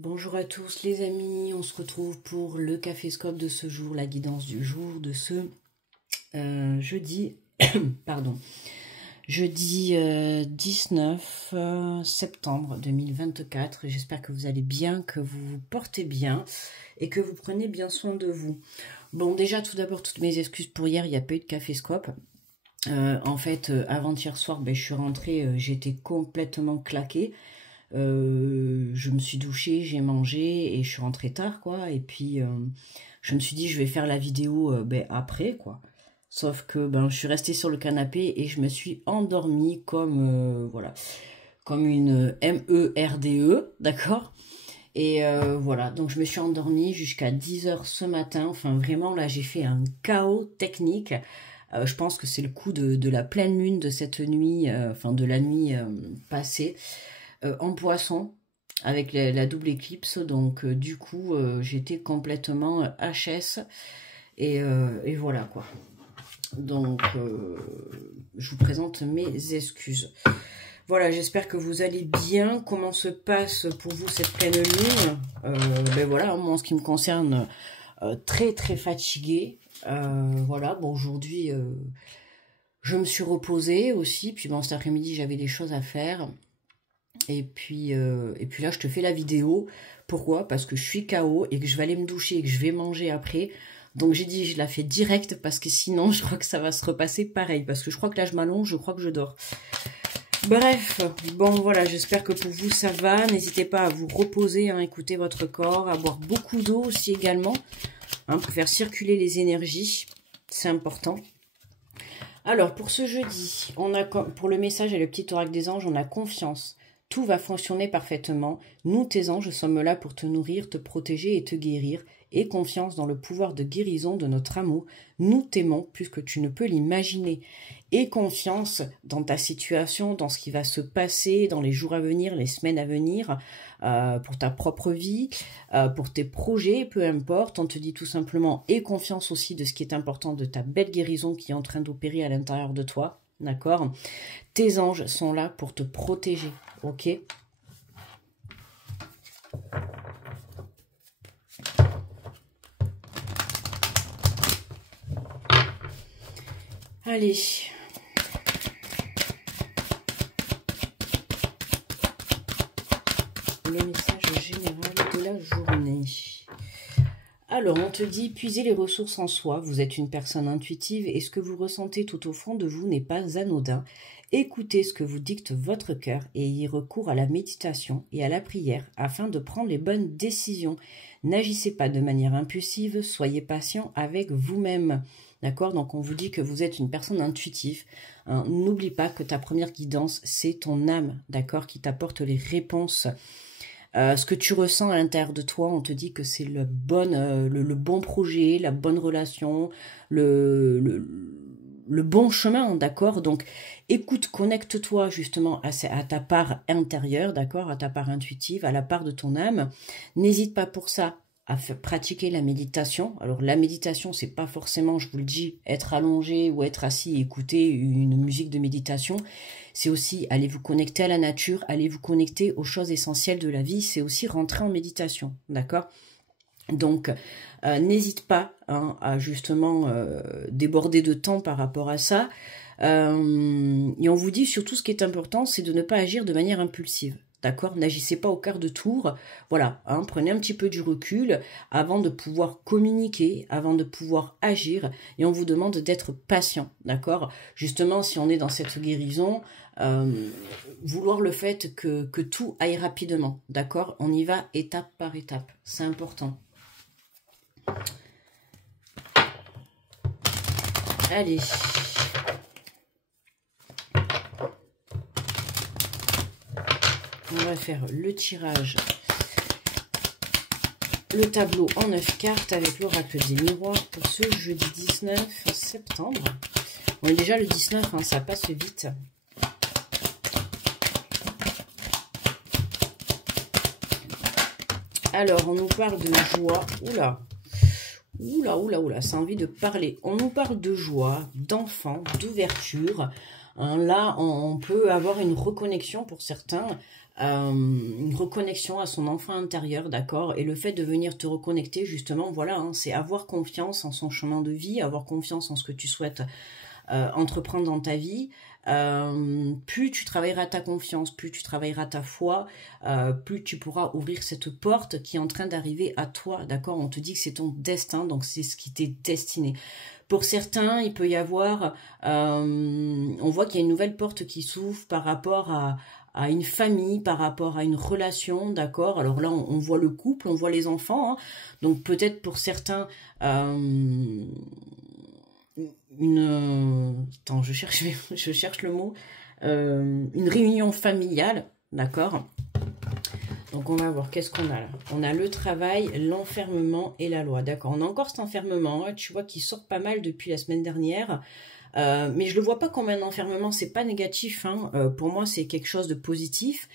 Bonjour à tous les amis, on se retrouve pour le Caféscope de ce jour, la guidance du jour de ce jeudi, pardon, jeudi 19 septembre 2024. J'espère que vous allez bien, que vous vous portez bien et que vous prenez bien soin de vous. Bon, déjà tout d'abord, toutes mes excuses pour hier, il n'y a pas eu de Caféscope. En fait, avant-hier soir, je suis rentrée, j'étais complètement claquée. Je me suis douchée, j'ai mangé et je suis rentrée tard quoi. Et puis je me suis dit je vais faire la vidéo après quoi. Sauf que je suis restée sur le canapé et je me suis endormie comme voilà, comme une MERDE, d'accord. Et voilà, donc je me suis endormie jusqu'à 10 h ce matin. Enfin vraiment là j'ai fait un chaos technique. Je pense que c'est le coup de la pleine lune de cette nuit, enfin de la nuit passée. En poisson avec la double éclipse, donc du coup j'étais complètement HS et voilà quoi. Donc je vous présente mes excuses. Voilà, j'espère que vous allez bien. Comment se passe pour vous cette pleine lune? Voilà, moi en ce qui me concerne, très très fatiguée. Voilà, bon aujourd'hui je me suis reposée aussi, puis bon cet après-midi j'avais des choses à faire. Et puis là, je te fais la vidéo. Pourquoi? Parce que je suis KO et que je vais aller me doucher et que je vais manger après. Donc j'ai dit, je la fais direct parce que sinon, je crois que ça va se repasser pareil. Parce que je crois que là, je m'allonge, je crois que je dors. Bref, bon voilà, j'espère que pour vous, ça va. N'hésitez pas à vous reposer, hein, écouter votre corps, à boire beaucoup d'eau aussi également, hein, pour faire circuler les énergies. C'est important. Alors, pour ce jeudi, on a pour le message et le petit oracle des anges, on a confiance. Tout va fonctionner parfaitement. Nous, tes anges, sommes là pour te nourrir, te protéger et te guérir. Aie confiance dans le pouvoir de guérison de notre amour. Nous t'aimons plus que tu ne peux l'imaginer. Aie confiance dans ta situation, dans ce qui va se passer dans les jours à venir, les semaines à venir, pour ta propre vie, pour tes projets, peu importe. On te dit tout simplement, aie confiance aussi de ce qui est important, de ta belle guérison qui est en train d'opérer à l'intérieur de toi. D'accord? Tes anges sont là pour te protéger. Ok? Allez. Le message général de la journée. Alors, on te dit, puisez les ressources en soi. Vous êtes une personne intuitive et ce que vous ressentez tout au fond de vous n'est pas anodin. Écoutez ce que vous dicte votre cœur et ayez recours à la méditation et à la prière afin de prendre les bonnes décisions. N'agissez pas de manière impulsive, soyez patient avec vous-même. D'accord? Donc on vous dit que vous êtes une personne intuitive. Hein, n'oublie pas que ta première guidance, c'est ton âme, d'accord, qui t'apporte les réponses. Ce que tu ressens à l'intérieur de toi, on te dit que c'est le bon projet, la bonne relation, le bon chemin, d'accord? Donc, écoute, connecte-toi justement à ta part intérieure, d'accord? À ta part intuitive, à la part de ton âme. N'hésite pas pour ça à pratiquer la méditation. Alors, la méditation, c'est pas forcément, je vous le dis, être allongé ou être assis et écouter une musique de méditation. C'est aussi aller vous connecter à la nature, aller vous connecter aux choses essentielles de la vie. C'est aussi rentrer en méditation, d'accord? Donc, n'hésite pas à justement déborder de temps par rapport à ça. Et on vous dit surtout ce qui est important, c'est de ne pas agir de manière impulsive. D'accord? N'agissez pas au quart de tour. Voilà, prenez un petit peu du recul avant de pouvoir communiquer, avant de pouvoir agir. Et on vous demande d'être patient. D'accord? Justement, si on est dans cette guérison, vouloir le fait que tout aille rapidement. D'accord? On y va étape par étape. C'est important. Allez. On va faire le tirage, le tableau en 9 cartes avec l'oracle des miroirs pour ce jeudi 19 septembre. On est déjà le 19, ça passe vite. Alors, on nous parle de joie. Oula, ça a envie de parler. On nous parle de joie, d'enfant, d'ouverture. Là, on peut avoir une reconnexion pour certains une reconnexion à son enfant intérieur, d'accord? Et le fait de venir te reconnecter, justement, voilà, hein, c'est avoir confiance en son chemin de vie, avoir confiance en ce que tu souhaites entreprendre dans ta vie. Plus tu travailleras ta confiance, plus tu travailleras ta foi, plus tu pourras ouvrir cette porte qui est en train d'arriver à toi, d'accord? On te dit que c'est ton destin, donc c'est ce qui t'est destiné. Pour certains, il peut y avoir, on voit qu'il y a une nouvelle porte qui s'ouvre par rapport à une famille, par rapport à une relation, d'accord? Alors là, on voit le couple, on voit les enfants, hein. Donc peut-être pour certains, attends, je cherche le mot, une réunion familiale, d'accord? Donc on va voir, qu'est-ce qu'on a là? On a le travail, l'enfermement et la loi, d'accord? On a encore cet enfermement, hein, tu vois, qui sort pas mal depuis la semaine dernière, mais je le vois pas comme un enfermement, c'est pas négatif, hein, pour moi c'est quelque chose de positif.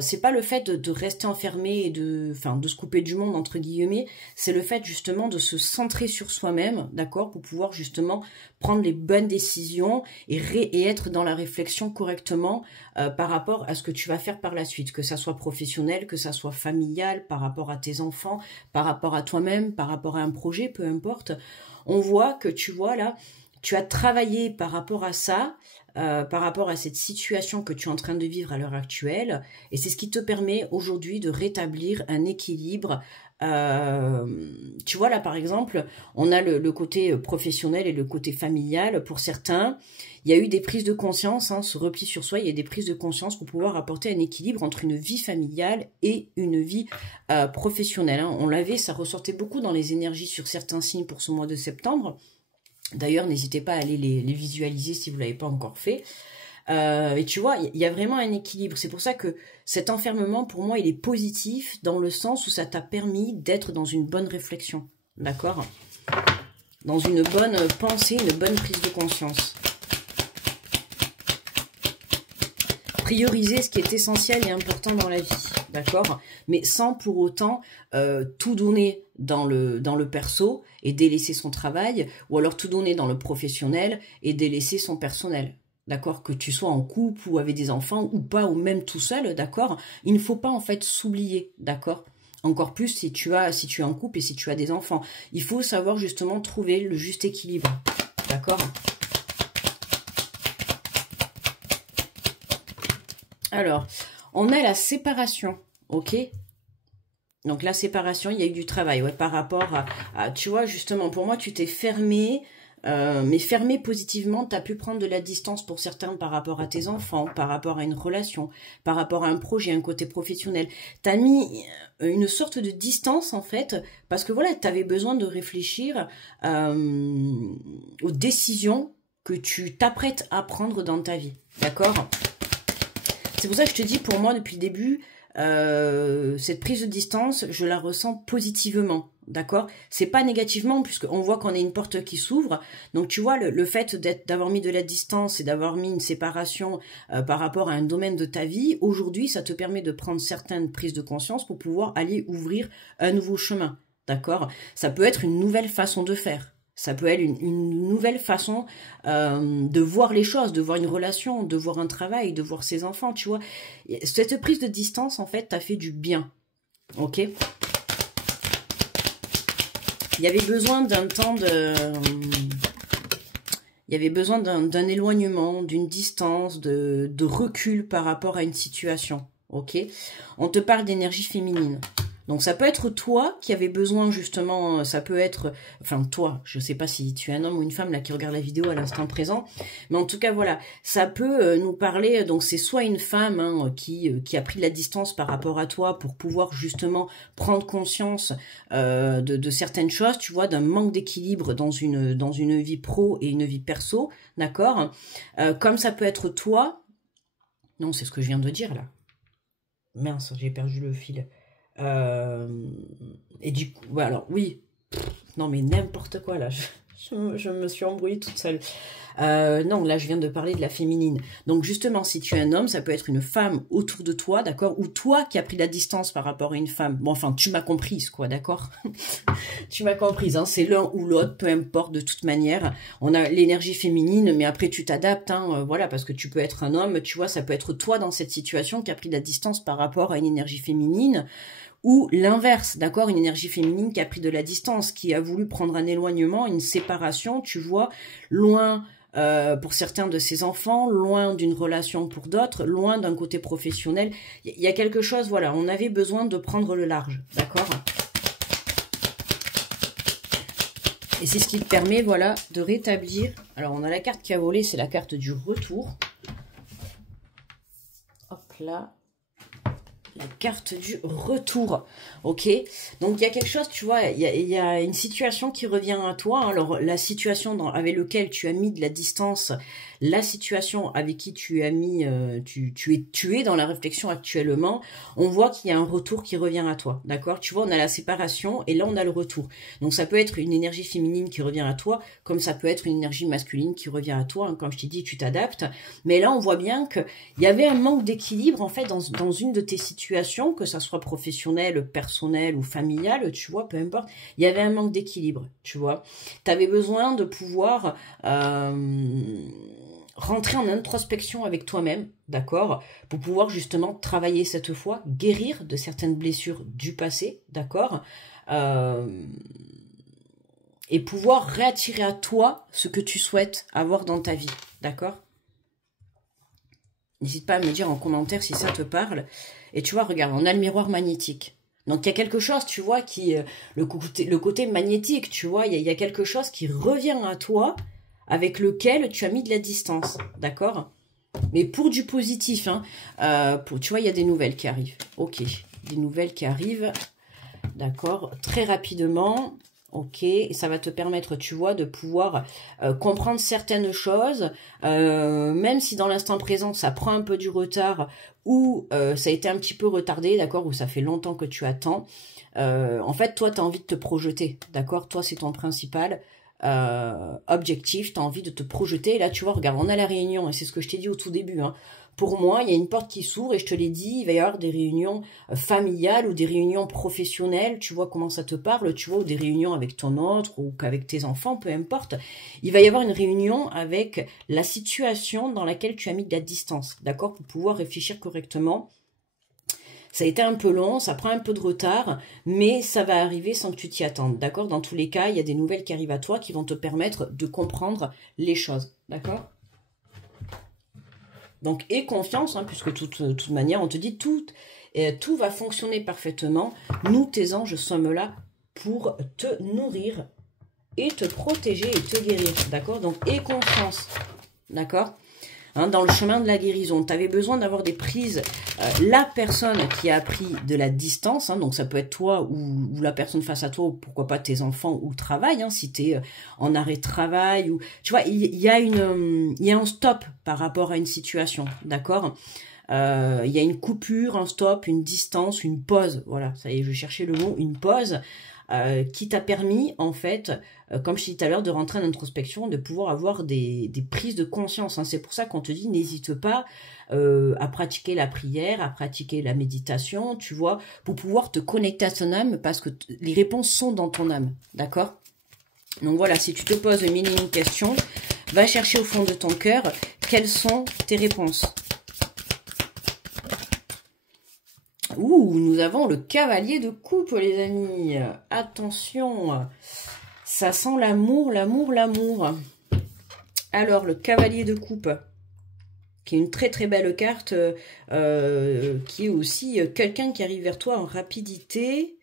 C'est pas le fait de rester enfermé et de se couper du monde entre guillemets, c'est le fait justement de se centrer sur soi-même, d'accord, pour pouvoir justement prendre les bonnes décisions et être dans la réflexion correctement par rapport à ce que tu vas faire par la suite, que ça soit professionnel, que ça soit familial, par rapport à tes enfants, par rapport à toi-même, par rapport à un projet, peu importe. On voit que tu vois là, tu as travaillé par rapport à ça, par rapport à cette situation que tu es en train de vivre à l'heure actuelle, et c'est ce qui te permet aujourd'hui de rétablir un équilibre. Tu vois là par exemple, on a le côté professionnel et le côté familial. Pour certains, il y a eu des prises de conscience, hein, ce repli sur soi, il y a des prises de conscience pour pouvoir apporter un équilibre entre une vie familiale et une vie professionnelle, hein. On l'avait, ça ressortait beaucoup dans les énergies sur certains signes pour ce mois de septembre. D'ailleurs, n'hésitez pas à aller les visualiser si vous ne l'avez pas encore fait. Et tu vois, il y a vraiment un équilibre. C'est pour ça que cet enfermement, pour moi, il est positif dans le sens où ça t'a permis d'être dans une bonne réflexion. D'accord? Dans une bonne pensée, une bonne prise de conscience. Prioriser ce qui est essentiel et important dans la vie, d'accord? Mais sans pour autant tout donner dans le perso et délaisser son travail, ou alors tout donner dans le professionnel et délaisser son personnel, d'accord? Que tu sois en couple ou avec des enfants ou pas, ou même tout seul, d'accord? Il ne faut pas en fait s'oublier, d'accord? Encore plus si tu es en couple et si tu as des enfants. Il faut savoir justement trouver le juste équilibre, d'accord? Alors, on a la séparation, ok? Donc la séparation, il y a eu du travail, ouais, par rapport à tu vois, justement, pour moi, tu t'es fermé, mais fermé positivement, tu as pu prendre de la distance pour certains par rapport à tes enfants, par rapport à une relation, par rapport à un projet, un côté professionnel. Tu as mis une sorte de distance, en fait, parce que voilà, tu avais besoin de réfléchir aux décisions que tu t'apprêtes à prendre dans ta vie, d'accord? C'est pour ça que je te dis, pour moi, depuis le début, cette prise de distance, je la ressens positivement, d'accord? C'est pas négativement, puisqu'on voit qu'on a une porte qui s'ouvre. Donc, tu vois, le fait d'avoir mis de la distance et d'avoir mis une séparation par rapport à un domaine de ta vie, aujourd'hui, ça te permet de prendre certaines prises de conscience pour pouvoir aller ouvrir un nouveau chemin, d'accord? Ça peut être une nouvelle façon de faire. Ça peut être une nouvelle façon de voir les choses, de voir une relation, de voir un travail, de voir ses enfants, tu vois. Cette prise de distance, en fait, t'a fait du bien, ok? Il y avait besoin d'un temps de... Il y avait besoin d'un éloignement, d'une distance, de recul par rapport à une situation, ok? On te parle d'énergie féminine. Donc ça peut être toi qui avais besoin justement, ça peut être, enfin toi, je ne sais pas si tu es un homme ou une femme là qui regarde la vidéo à l'instant présent, mais en tout cas voilà, ça peut nous parler, donc c'est soit une femme hein, qui a pris de la distance par rapport à toi pour pouvoir justement prendre conscience de certaines choses, tu vois, d'un manque d'équilibre dans une vie pro et une vie perso, d'accord? Comme ça peut être toi, non c'est ce que je viens de dire là, mince j'ai perdu le fil. Et du coup, ouais, alors oui, non mais n'importe quoi là, Je me suis embrouillée toute seule. Non, là, je viens de parler de la féminine. Donc, justement, si tu es un homme, ça peut être une femme autour de toi, d'accord? Ou toi qui as pris la distance par rapport à une femme. Bon, enfin, tu m'as comprise, quoi, d'accord? Tu m'as comprise, hein, c'est l'un ou l'autre, peu importe, de toute manière. On a l'énergie féminine, mais après, tu t'adaptes, hein, voilà, parce que tu peux être un homme, tu vois, ça peut être toi dans cette situation qui a pris la distance par rapport à une énergie féminine. Ou l'inverse, d'accord, une énergie féminine qui a pris de la distance, qui a voulu prendre un éloignement, une séparation, tu vois, loin pour certains de ses enfants, loin d'une relation pour d'autres, loin d'un côté professionnel. Il y a quelque chose, voilà, on avait besoin de prendre le large, d'accord? Et c'est ce qui te permet, voilà, de rétablir. Alors, on a la carte qui a volé, c'est la carte du retour. Hop là. La carte du retour, ok? Donc, il y a quelque chose, tu vois, il y a une situation qui revient à toi. Alors, la situation avec laquelle tu as mis de la distance, la situation avec qui tu as mis, tu es dans la réflexion actuellement, on voit qu'il y a un retour qui revient à toi, d'accord? Tu vois, on a la séparation et là, on a le retour. Donc, ça peut être une énergie féminine qui revient à toi, comme ça peut être une énergie masculine qui revient à toi. Hein. Comme je t'ai dit, tu t'adaptes. Mais là, on voit bien qu'il y avait un manque d'équilibre, en fait, dans une de tes situations, que ça soit professionnelle, personnelle ou familiale, tu vois, peu importe. Il y avait un manque d'équilibre, tu vois. Tu avais besoin de pouvoir rentrer en introspection avec toi-même, d'accord, pour pouvoir justement travailler cette fois, guérir de certaines blessures du passé, d'accord, et pouvoir réattirer à toi ce que tu souhaites avoir dans ta vie, d'accord? N'hésite pas à me dire en commentaire si ça te parle. Et tu vois, regarde, on a le miroir magnétique. Donc il y a quelque chose, tu vois, qui le côté magnétique, tu vois, il y a quelque chose qui revient à toi, avec lequel tu as mis de la distance, d'accord? Mais pour du positif, hein, tu vois, il y a des nouvelles qui arrivent. Ok, des nouvelles qui arrivent, d'accord, très rapidement, ok, et ça va te permettre, tu vois, de pouvoir comprendre certaines choses, même si dans l'instant présent, ça prend un peu du retard, ou ça a été un petit peu retardé, d'accord, ou ça fait longtemps que tu attends. En fait, toi, tu as envie de te projeter, d'accord? Toi, c'est ton principal objectif, tu as envie de te projeter. Et là, tu vois, regarde, on a la réunion, et c'est ce que je t'ai dit au tout début. Hein. Pour moi, il y a une porte qui s'ouvre, et je te l'ai dit, il va y avoir des réunions familiales ou des réunions professionnelles, tu vois comment ça te parle, tu vois, ou des réunions avec ton autre, ou qu'avec tes enfants, peu importe. Il va y avoir une réunion avec la situation dans laquelle tu as mis de la distance, d'accord, pour pouvoir réfléchir correctement. Ça a été un peu long, ça prend un peu de retard, mais ça va arriver sans que tu t'y attendes, d'accord? Dans tous les cas, il y a des nouvelles qui arrivent à toi qui vont te permettre de comprendre les choses, d'accord? Donc, aie confiance, hein, puisque de toute manière, on te dit tout va fonctionner parfaitement. Nous, tes anges, sommes là pour te nourrir et te protéger et te guérir, d'accord? Donc, aie confiance, d'accord? Hein, dans le chemin de la guérison, tu avais besoin d'avoir des prises. La personne qui a pris de la distance, hein, donc ça peut être toi ou la personne face à toi, ou pourquoi pas tes enfants ou le travail, hein, si tu es en arrêt de travail. Ou tu vois, il y a un stop par rapport à une situation, d'accord? Il y a une coupure, un stop, une distance, une pause. Voilà, ça y est, je cherchais le mot, une pause. Qui t'a permis, en fait, comme je disais tout à l'heure, de rentrer en introspection, de pouvoir avoir des prises de conscience. Hein. C'est pour ça qu'on te dit, n'hésite pas à pratiquer la prière, à pratiquer la méditation, tu vois, pour pouvoir te connecter à ton âme, parce que les réponses sont dans ton âme, d'accord? Donc voilà, si tu te poses mille et une questions, va chercher au fond de ton cœur quelles sont tes réponses. Ouh, nous avons le cavalier de coupe, les amis. Attention, ça sent l'amour, l'amour, l'amour. Alors, le cavalier de coupe, qui est une très très belle carte, qui est aussi quelqu'un qui arrive vers toi en rapidité.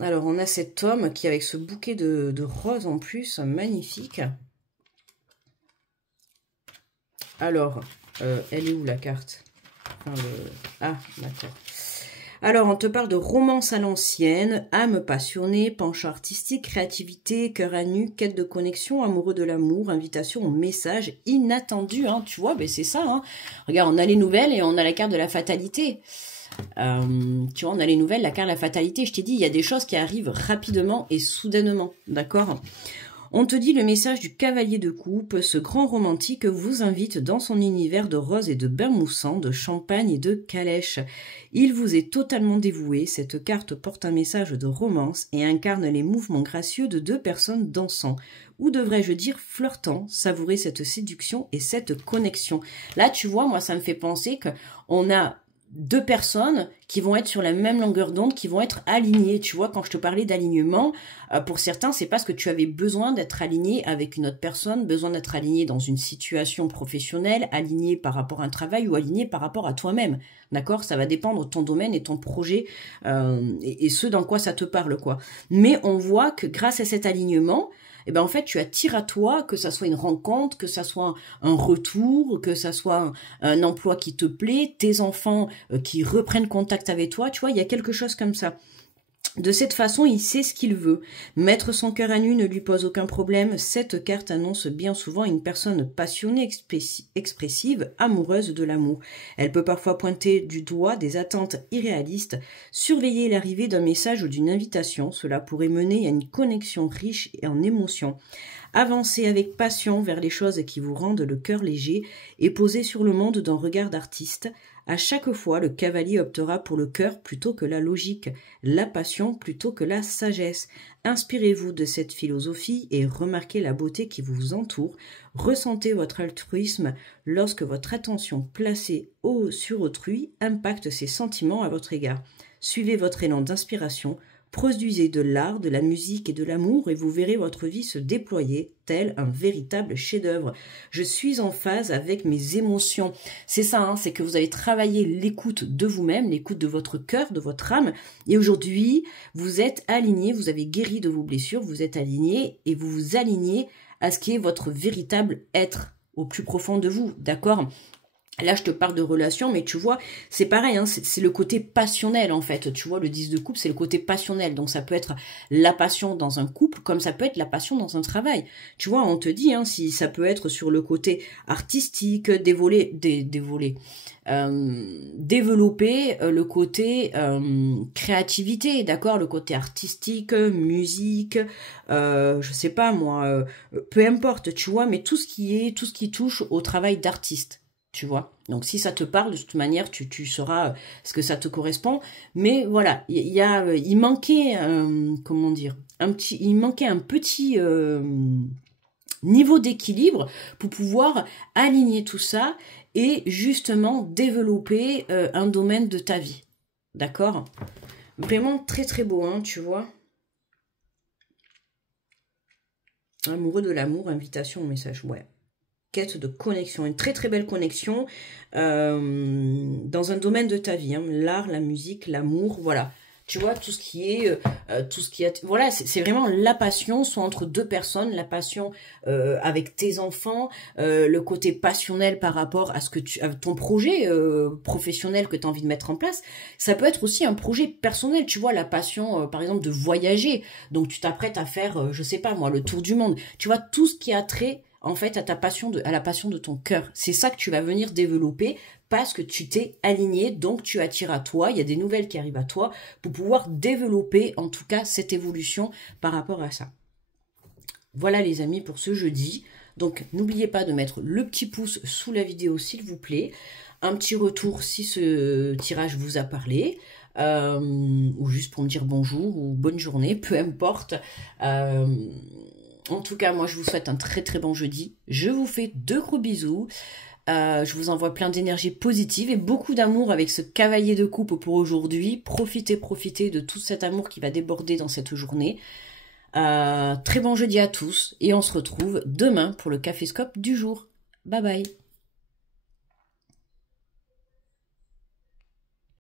Alors, on a cet homme qui, avec ce bouquet de roses en plus, magnifique. Alors, elle est où la carte ? Ah, d'accord. Alors, on te parle de romance à l'ancienne, âme passionnée, penchant artistique, créativité, cœur à nu, quête de connexion, amoureux de l'amour, invitation au message inattendu. Hein, tu vois, ben c'est ça. Hein. Regarde, on a les nouvelles et on a la carte de la fatalité. Tu vois, on a les nouvelles, la carte de la fatalité. Je t'ai dit, il y a des choses qui arrivent rapidement et soudainement, d'accord? On te dit le message du cavalier de coupe, ce grand romantique vous invite dans son univers de roses et de bains moussants, de champagne et de calèche. Il vous est totalement dévoué, cette carte porte un message de romance et incarne les mouvements gracieux de deux personnes dansant, ou devrais-je dire flirtant, savourer cette séduction et cette connexion. Là, tu vois, moi, ça me fait penser qu'on a deux personnes qui vont être sur la même longueur d'onde, qui vont être alignées. Tu vois, quand je te parlais d'alignement, pour certains, c'est parce que tu avais besoin d'être aligné avec une autre personne, besoin d'être aligné dans une situation professionnelle, aligné par rapport à un travail ou aligné par rapport à toi-même. D'accord? Ça va dépendre de ton domaine et ton projet et ce dans quoi ça te parle, quoi. Mais on voit que grâce à cet alignement, eh ben en fait, tu attires à toi, que ça soit une rencontre, que ça soit un retour, que ça soit un emploi qui te plaît, tes enfants qui reprennent contact avec toi, tu vois, il y a quelque chose comme ça. De cette façon, il sait ce qu'il veut. Mettre son cœur à nu ne lui pose aucun problème. Cette carte annonce bien souvent une personne passionnée, expressive, amoureuse de l'amour. Elle peut parfois pointer du doigt des attentes irréalistes. Surveiller l'arrivée d'un message ou d'une invitation. Cela pourrait mener à une connexion riche et en émotions. Avancez avec passion vers les choses qui vous rendent le cœur léger et posez sur le monde d'un regard d'artiste. À chaque fois, le cavalier optera pour le cœur plutôt que la logique, la passion plutôt que la sagesse. Inspirez-vous de cette philosophie et remarquez la beauté qui vous entoure. Ressentez votre altruisme lorsque votre attention placée sur autrui impacte ses sentiments à votre égard. Suivez votre élan d'inspiration. Produisez de l'art, de la musique et de l'amour et vous verrez votre vie se déployer tel un véritable chef-d'œuvre. Je suis en phase avec mes émotions. C'est ça, hein, c'est que vous avez travaillé l'écoute de vous-même, l'écoute de votre cœur, de votre âme. Et aujourd'hui, vous êtes aligné, vous avez guéri de vos blessures, vous êtes aligné et vous vous alignez à ce qui est votre véritable être au plus profond de vous, d'accord ? Là, je te parle de relation, mais tu vois, c'est pareil, hein, c'est le côté passionnel, en fait. Tu vois, le 10 de coupe, c'est le côté passionnel. Donc, ça peut être la passion dans un couple, comme ça peut être la passion dans un travail. Tu vois, on te dit, hein, si ça peut être sur le côté artistique, développer le côté créativité, d'accord, le côté artistique, musique, je sais pas moi, peu importe, tu vois, mais tout ce qui touche au travail d'artiste. Tu vois, donc si ça te parle, de toute manière, tu sauras ce que ça te correspond. Mais voilà, il manquait, comment dire, il manquait un petit niveau d'équilibre pour pouvoir aligner tout ça et justement développer un domaine de ta vie. D'accord? Vraiment très très beau, hein, tu vois. Amoureux de l'amour, invitation au message, ouais. Quête de connexion, une très très belle connexion dans un domaine de ta vie, hein, l'art, la musique, l'amour, voilà. Tu vois, tout ce qui est, voilà, c'est vraiment la passion, soit entre deux personnes, la passion avec tes enfants, le côté passionnel par rapport à à ton projet professionnel que tu as envie de mettre en place. Ça peut être aussi un projet personnel, tu vois, la passion, par exemple, de voyager. Donc, tu t'apprêtes à faire, je sais pas moi, le tour du monde. Tu vois, tout ce qui a trait en fait, à la passion de ton cœur. C'est ça que tu vas venir développer parce que tu t'es aligné, donc tu attires à toi, il y a des nouvelles qui arrivent à toi pour pouvoir développer, en tout cas, cette évolution par rapport à ça. Voilà les amis pour ce jeudi. Donc, n'oubliez pas de mettre le petit pouce sous la vidéo, s'il vous plaît. Un petit retour si ce tirage vous a parlé. Ou juste pour me dire bonjour ou bonne journée, peu importe. En tout cas, moi, je vous souhaite un très très bon jeudi. Je vous fais de gros bisous. Je vous envoie plein d'énergie positive et beaucoup d'amour avec ce cavalier de coupe pour aujourd'hui. Profitez de tout cet amour qui va déborder dans cette journée. Très bon jeudi à tous et on se retrouve demain pour le Caféscope du jour. Bye bye.